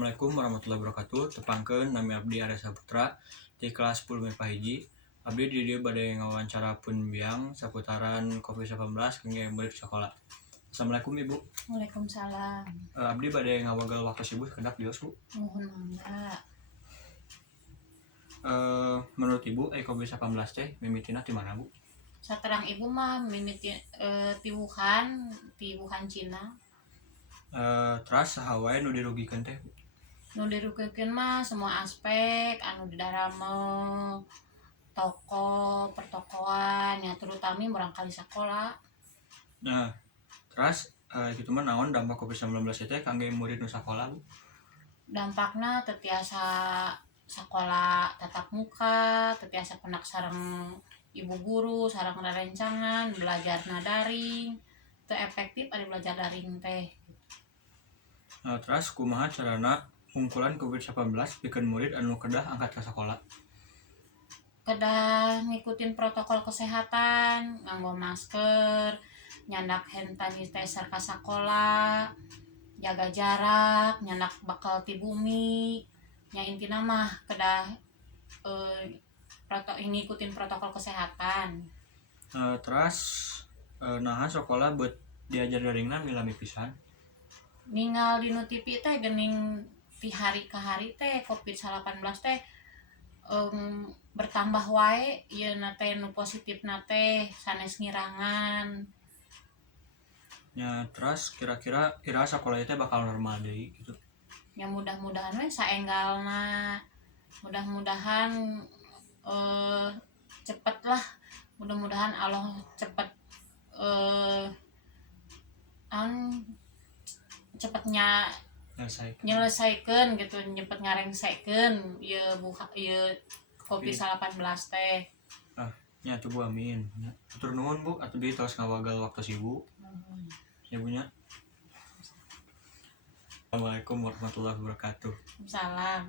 Assalamualaikum warahmatullahi wabarakatuh. Tepangkeun nami abdi Arya Saputra di kelas 10 MIPA hiji. Abdi di dieu bade ngawawancara pun biang seputaran COVID-19 kangge murid sekolah. Assalamualaikum Ibu. Waalaikumsalam. Abdi bade ngawagal waktu sibuk kendak dios Bu. Mohon mangga. Menurut Ibu COVID-19 teh mimitina di mana Bu? Saterang ibu mah mimiti ti Wuhan Cina. Terus saha wae nu dirugikeun teh? Nu dirugikeun mah semua aspek anu di dalam toko, pertokoan, ya terutama barangkali sekolah. Nah, terus kitu mah naon dampak COVID-19 teh kangge murid nu sakola Bu? Dampakna teu tiasa sekolah tatap muka, teu tiasa penak sareng ibu guru, sareng rerencangan, belajarna daring, teu efektif ari belajar daring teh. Terus kumaha carana ngungkulan COVID-19 pikeun murid anu kedah angkat ka sekolah? Kedah ngikutin protokol kesehatan, nganggo masker, nyandak hand sanitizer ka sakola, jaga jarak, nyandak bakal ti bumi. Nya intina mah kedah ngikutin protokol kesehatan. Terus naha sekolah buat diajar daringna milami pisan? Ningal dinu TV teh geuning ti hari ka hari teh COVID-19 teh bertambah wae ieu teh nu positifna teh sanes ngirangan. Ya, terus kira-kira sekolah teh bakal normal deui gitu. Ya mudah-mudahan we saenggalna. Mudah-mudahan cepet lah. Mudah-mudahan Allah cepet cepetnya nyelesaikan gitu, cepet ngarengsekeun ieu COVID-19 teh. Nya tuh Bu, amin. Hatur nuhun Bu, atuh deui tos ngawagal waktu sibuk. Ya Bu nya. Assalamualaikum warahmatullahi wabarakatuh. Salam.